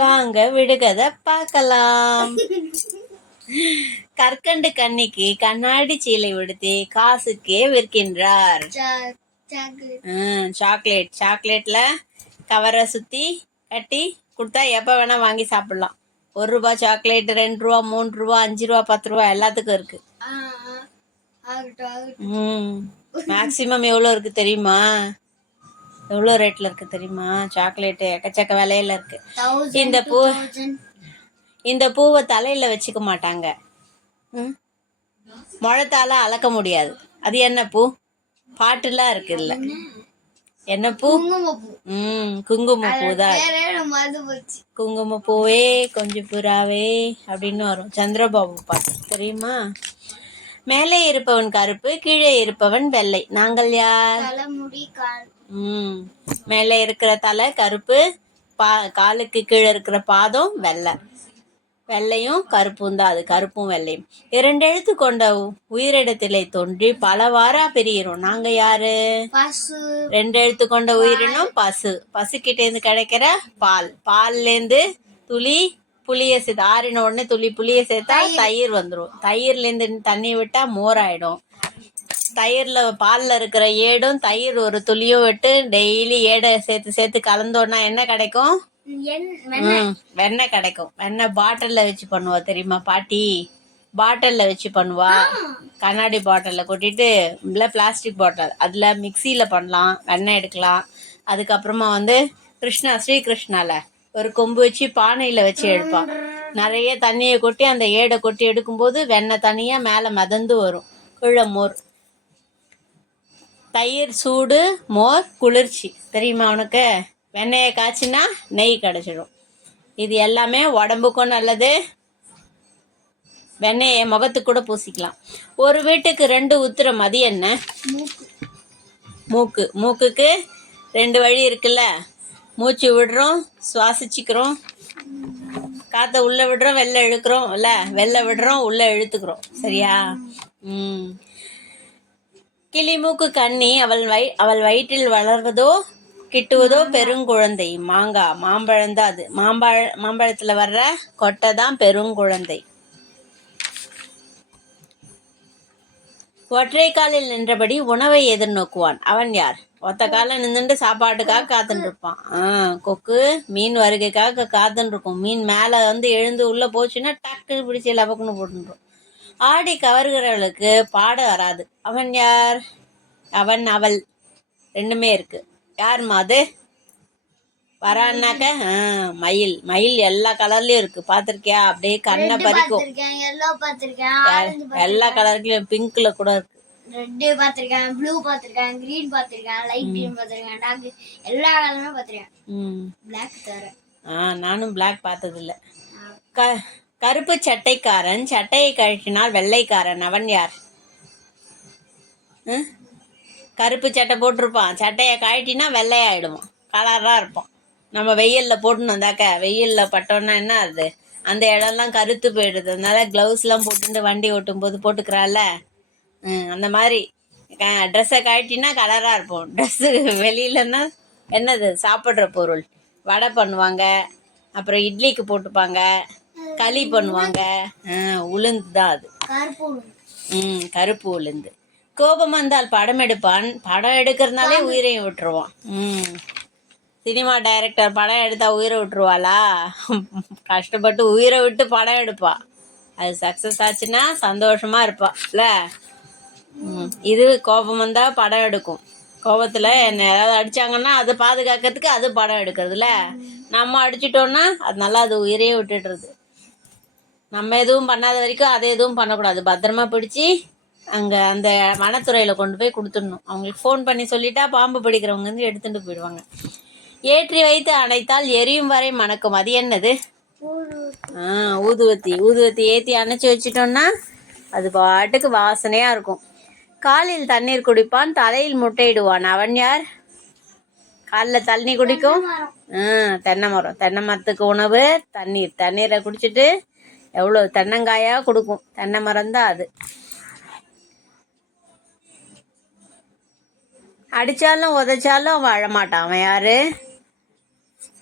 வாங்க விடுகதை பார்க்கலாம். கற்கண்டு கண்ணிக்கு கண்ணாடி சீலை உடுத்தி காசுக்கே விற்கின்றார். சாக்லேட் சாக்லேட்ல கவரை சுத்தி கட்டி கொடுத்தா எப்ப வேணா வாங்கி சாப்பிடலாம். ஒரு ரூபா சாக்லேட் ரெண்டு ரூபா மூணு ரூபா அஞ்சு ரூபா பத்து ரூபா எல்லாத்துக்கும் இருக்கு. மேக்சிமம் எவ்வளோ இருக்கு தெரியுமா? எவ்வளோ ரேட்ல இருக்கு தெரியுமா? சாக்லேட்டு எக்கச்சக்க விலையில இருக்கு. Thousand, இந்த பூ. இந்த பூவை தலையில வச்சுக்க மாட்டாங்க. ம்? முழத்தால அளக்க முடியாது. அது என்ன பூ? பாட்டுலாம் இருக்குல்ல என்ன? பூ. ம் குங்கும பூ தான். குங்கும பூவே கொஞ்சம் புறாவே அப்படின்னு வரும். சந்திரபாபு பாட்டு. தெரியுமா? மேலே இருப்பவன் கருப்பு கீழே இருப்பவன் வெள்ளை. நாங்கள் யார்? ம். மேலே இருக்கிற தலை கருப்பு பா காலுக்கு கீழே இருக்கிற பாதம் வெள்ளை. வெள்ளையும் கருப்பும் தான். அது கருப்பும் வெள்ளையும். இரண்டு எழுத்து கொண்ட உயிரிடத்திலே தோன்றி பலவாரா பிரியிறோம் நாங்க யாரு? பசு. ரெண்டு எழுத்து கொண்ட உயிரினம் பசு. பசுக்கிட்ட இருந்து கிடைக்கிற பால். பால்ல இருந்து துளி புளிய சேர்த்து ஆறின உடனே துளி புளிய சேர்த்தா தயிர். வந்துடும் தயிர்ல இருந்து தண்ணி விட்டா மோர் ஆயிடும். தயிர்ல பால்ல இருக்கிற ஏடும் தயிர் ஒரு துளியும் விட்டு டெய்லி ஏடை சேர்த்து சேர்த்து கலந்தோன்னா என்ன கிடைக்கும்? வெண்ணெய். கிடைக்கும். வெண்ணெய் பாட்டில்ல வச்சு பண்ணுவா தெரியுமா பாட்டி? பாட்டில்ல வச்சு பண்ணுவா. கண்ணாடி பாட்டில்ல கொட்டிட்டு இல்லை பிளாஸ்டிக் பாட்டில். அதுல மிக்சியில பண்ணலாம் வெண்ணெய் எடுக்கலாம். அதுக்கப்புறமா வந்து கிருஷ்ணா ஸ்ரீ கிருஷ்ணால ஒரு கொம்பு வச்சு பானையில வச்சு எடுப்பான் நிறைய தண்ணியை கொட்டி அந்த ஏடை கொட்டி எடுக்கும்போது வெண்ணெய் தனியா மேல மிதந்து வரும். கீழே மோர். தயிர் சூடு மோர் குளிர்ச்சி. தெரியுமா உனக்கு? வெண்ணெயை காய்ச்சினா நெய் கிடைச்சிடும். இது எல்லாமே உடம்புக்கும் நல்லது. வெண்ணெயை முகத்துக்கு கூட பூசிக்கலாம். ஒரு வீட்டுக்கு ரெண்டு உத்திரம் அது என்ன? மூக்கு. மூக்கு. மூக்குக்கு ரெண்டு வழி இருக்குல்ல? மூச்சு விடுறோம் சுவாசிச்சுக்கிறோம். காற்றை உள்ளே விடுறோம் வெளில இழுக்கிறோம் இல்லை? வெளில விடுறோம் உள்ளே இழுத்துக்கிறோம். சரியா? ம். கிளி மூக்கு கண்ணி அவள் வய அவள் வயிற்றில் வளர்வதோ கிட்டுவதோ பெருங்குழந்தை மாங்காய் மாம்பழம் தான் அது. மாம்பழ மாம்பழத்தில் வர்ற கொட்டை தான் பெருங்குழந்தை ஒற்றை காலில் நின்றபடி உணவை எதிர்நோக்குவான். அவன் யார்? ஒத்த காலில் நின்றுட்டு சாப்பாட்டுக்காக காத்துட்டு இருப்பான் ஆ கொக்கு மீன் வருகைக்காக காத்துட்டு இருக்கும் மீன் மேலே வந்து எழுந்து உள்ளே போச்சுன்னா டக்கு பிடிச்சி லபக்குன்னு போட்டுரும் ஆடி கவர்கிறவளுக்கு பாட வராது. அவன் யார்? அவன் அவள். ரெண்டுமே இருக்கு. யாரும்மா அது? வரான்னாக்க ஆ, மயில். மயில் எல்லா கலர்லயும் இருக்கு. பாத்திருக்கியா? அப்படியே கண்ணை பறிக்கும். எல்லா கலர்லயும் பிங்க்ல கூட இருக்கு. ரெட்டு பார்த்திருக்கேன் ப்ளூ பார்த்திருக்கேன் கிரீன் பார்த்திருக்கேன் லைட் கிரீன் பார்த்திருக்கேன் டார்க் எல்லா கலருமே பார்த்திருக்கேன் பிளாக் தவிர ஆ நானும் பிளாக் பார்த்ததில்ல. க கருப்பு சட்டைக்காரன் சட்டையை கழற்றினால் வெள்ளைக்காரன் அவன் யார்? கருப்பு சட்டை போட்டிருப்பான் சட்டையை கழட்டினா வெள்ளையாயிடுவான். கலராக இருப்பான். நம்ம வெயிலில் போட்டுன்னு வந்தாக்க வெயிலில் பட்டோன்னா என்ன அது? அந்த இடம்லாம் கருத்து போயிடுது. அதனால க்ளவுஸ்லாம் போட்டுட்டு வண்டி ஓட்டும் போது போட்டுக்கிறாள்ல? அந்த மாதிரி. ட்ரெஸ்ஸை கழட்டினா கலராக இருப்போம். ட்ரெஸ்ஸு வெளியிலன்னா என்னது? சாப்பிட்ற பொருள். வடை பண்ணுவாங்க. அப்புறம் இட்லிக்கு போட்டுப்பாங்க. களி பண்ணுவாங்க. உளுந்து தான் அது. ம் கருப்பு உளுந்து. கோபம் வந்தால் படம் எடுப்பான். படம் எடுக்கிறதுனாலே உயிரையும் விட்டுருவான். ம். சினிமா டைரக்டர் படம் எடுத்தா உயிரை விட்டுருவாளா? கஷ்டப்பட்டு உயிரை விட்டு படம் எடுப்பா. அது சக்ஸஸ் ஆச்சுன்னா சந்தோஷமா இருப்பா. இல்ல? இது கோபம் வந்தால் படம் எடுக்கும். கோபத்தில் என்ன ஏதாவது அடிச்சாங்கன்னா அதை பாதுகாக்கிறதுக்கு அது படம் எடுக்கிறதுல. நம்ம அடிச்சிட்டோன்னா அதனால அது உயிரையே விட்டுடுறது. நம்ம எதுவும் பண்ணாத வரைக்கும் அதை எதுவும் பண்ணக்கூடாது. பத்திரமா பிடிச்சி அங்கே அந்த வனத்துறையில் கொண்டு போய் கொடுத்துடணும். அவங்களுக்கு ஃபோன் பண்ணி சொல்லிட்டா பாம்பு பிடிக்கிறவங்க வந்து எடுத்துட்டு போயிடுவாங்க. ஏற்றி வைத்து அணைத்தால் எரியும் வரை மணக்கும். அது என்னது? ஆ ஊதுவத்தி ஊதுவத்தி ஏற்றி அணைச்சி வச்சிட்டோம்னா அது பாட்டுக்கு வாசனையாக இருக்கும். காலில் தண்ணீர் குடிப்பான் தலையில் முட்டையிடுவான். அவன் யார்? காலில் தண்ணி குடிக்கும்? தென்னை மரம். தென்னை மரத்துக்கு உணவு தண்ணீர். தண்ணீரை குடிச்சிட்டு எவ்வளோ தென்னங்காயாக கொடுக்கும். தென்னை மரம் தான் அது. அடிச்சாலும் உதைச்சாலும் அவன் அழமாட்டான் அவன் யாரு?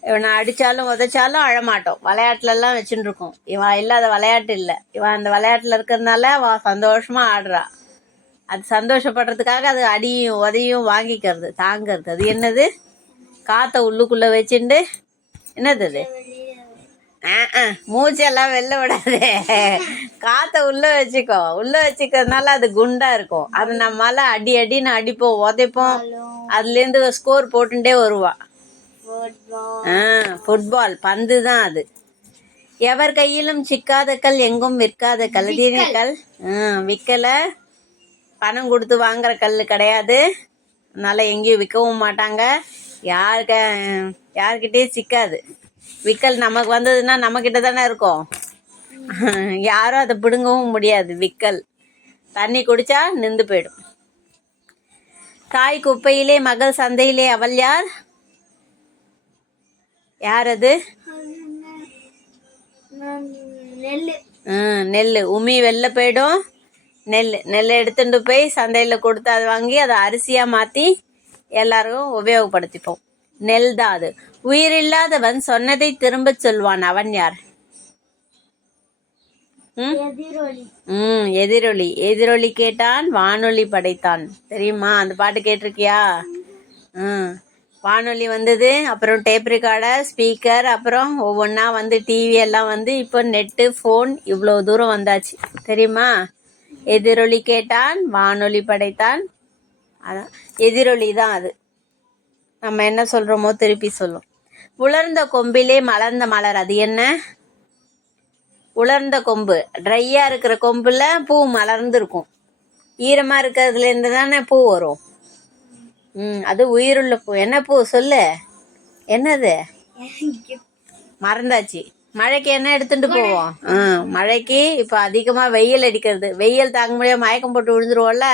இவனை அடிச்சாலும் உதைச்சாலும் அழமாட்டோம். விளையாட்டுல எல்லாம் வச்சுட்டு இருக்கோம். இவன் இல்லாத விளையாட்டு இல்லை. இவன் அந்த விளையாட்டுல இருக்கிறதுனால அவன் சந்தோஷமா ஆடுறா. அது சந்தோஷப்படுறதுக்காக அது அடியும் உதையும் வாங்கிக்கிறது தாங்கிறது. அது என்னது? காத்த உள்ளுக்குள்ள வச்சுண்டு. என்னது அது? ஆஹ், மூச்செல்லாம் வெளில விடாதே. காத்த உள்ள வச்சுக்கோ. உள்ள வச்சுக்கிறதுனால அது குண்டா இருக்கும். அது நம்மளால அடி அடின்னு அடிப்போம் உதைப்போம். அதுல இருந்து ஸ்கோர் போட்டுட்டே வருவா ஆ ஃபுட்பால் பந்து தான் அது. எவர் கையிலும் சிக்காத கல் எங்கும் விற்காத கல். என்ன கல் ஆ விற்கல பணம் கொடுத்து வாங்குற கல் கிடையாது. அதனால எங்கேயும் விற்கவும் மாட்டாங்க. யாருக்க யார்கிட்டயும் சிக்காது. விக்கல் நமக்கு வந்ததுன்னா நம்மக்கிட்ட தானே இருக்கும். யாரும் அதை பிடுங்கவும் முடியாது விக்கல். தண்ணி குடிச்சா நின்று போயிடும். தாய் குப்பையிலே மகள் சந்தையிலே அவள் யார்? யார் அது? நெல் உமி வெளில போயிடும். நெல் நெல் எடுத்துட்டு போய் சந்தையில் கொடுத்து அதை வாங்கி அதை அரிசியாக மாற்றி எல்லாருக்கும் உபயோகப்படுத்திப்போம். நெல் தான் அது. உயிரில்லாதவன் சொன்னதை திரும்பச் சொல்வான். அவன் யார்? ம்? எதிரொலி. எதிரொலி. கேட்டான் வானொலி படைத்தான். தெரியுமா? அந்த பாட்டு கேட்டிருக்கியா? ம். வானொலி வந்தது அப்புறம் டேப் ரெக்கார்டர் ஸ்பீக்கர் அப்புறம் ஒவ்வொன்றா வந்து டிவி எல்லாம் வந்து இப்போ நெட்டு ஃபோன் இவ்வளோ தூரம் வந்தாச்சு. தெரியுமா? எதிரொலி கேட்டான் வானொலி படைத்தான். அதான் எதிரொலி தான் அது. நம்ம என்ன சொல்கிறோமோ திருப்பி சொல்லும். உலர்ந்த கொம்பிலே மலர்ந்த மலர் அது என்ன? உலர்ந்த கொம்பு. ட்ரையா இருக்கிற கொம்புல பூ மலர்ந்துருக்கும். ஈரமா இருக்கிறதுல இருந்து தானே பூ வரும். ம் அது உயிருள்ள பூ. என்ன பூ? சொல்லு. என்னது? மறந்தாச்சு. மழைக்கு என்ன எடுத்துட்டு போவோம்? மழைக்கு இப்போ அதிகமாக வெயில் அடிக்கிறது. வெயில் தாங்க முடியாம மயக்கம் போட்டு விழுந்துருவோம்ல?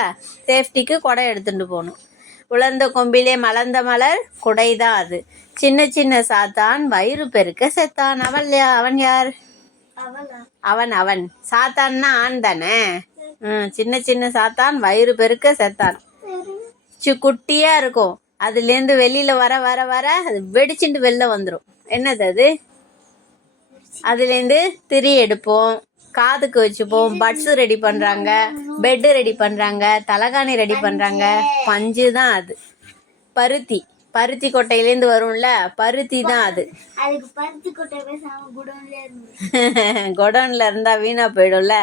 சேஃப்டிக்கு குடை எடுத்துட்டு போகணும். உலர்ந்த கொம்பிலே மலர்ந்த மலர் குடை தான் அது. சின்ன சின்ன சாத்தான் வயிறு பெருக்க செத்தான். அவன் யா- அவன் யார்? அவளா? அவன் அவன். சாத்தான்னா ஆண் தானே? சின்ன சின்ன சாத்தான் வயிறு பெருக்க செத்தான். சி குட்டியா இருக்கும். அதுலேருந்து வெளியில வர வர வர அது வெடிச்சுட்டு வெளில வந்துடும் என்னது அது? அதுலேருந்து திரி எடுப்போம் காதுக்கு வச்சுப்போம் பட்ஸ் ரெடி பண்றாங்க பெட் ரெடி பண்றாங்க தலகாணி ரெடி பண்றாங்க. பஞ்சு தான் அது. பருத்தி பருத்தி கொட்டையிலேருந்து வரும்ல பருத்தி தான் அது. குடோன்ல இருந்தா. வீணா போயிடும்ல.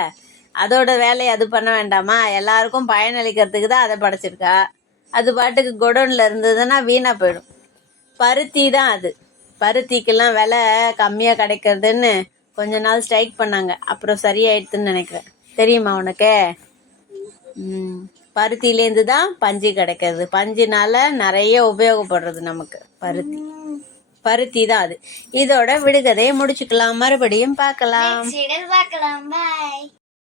அதோட வேலையை அது பண்ண வேண்டாமா? எல்லாருக்கும் பயனளிக்கிறதுக்கு தான் அதை படைச்சிருக்கா. அது பாட்டுக்கு குடோன்ல இருந்ததுன்னா வீணா போயிடும். பருத்தி தான் அது. பருத்திக்கெல்லாம் விலை கம்மியாக கிடைக்கிறதுன்னு கொஞ்ச நாள் ஸ்ட்ரைக் பண்ணாங்க. அப்புறம் சரியாயிடுதுன்னு நினைக்கிறேன். தெரியுமா உனக்கு? ம். பருத்திலேருந்து தான் பஞ்சு கிடைக்கிறது. பஞ்சுனால நிறைய உபயோகப்படுறது நமக்கு பருத்தி. பருத்தி தான் அது. இதோட விடுகதையை முடிச்சுக்கலாம். மறுபடியும் பார்க்கலாம். பார்க்கலாம். பாய்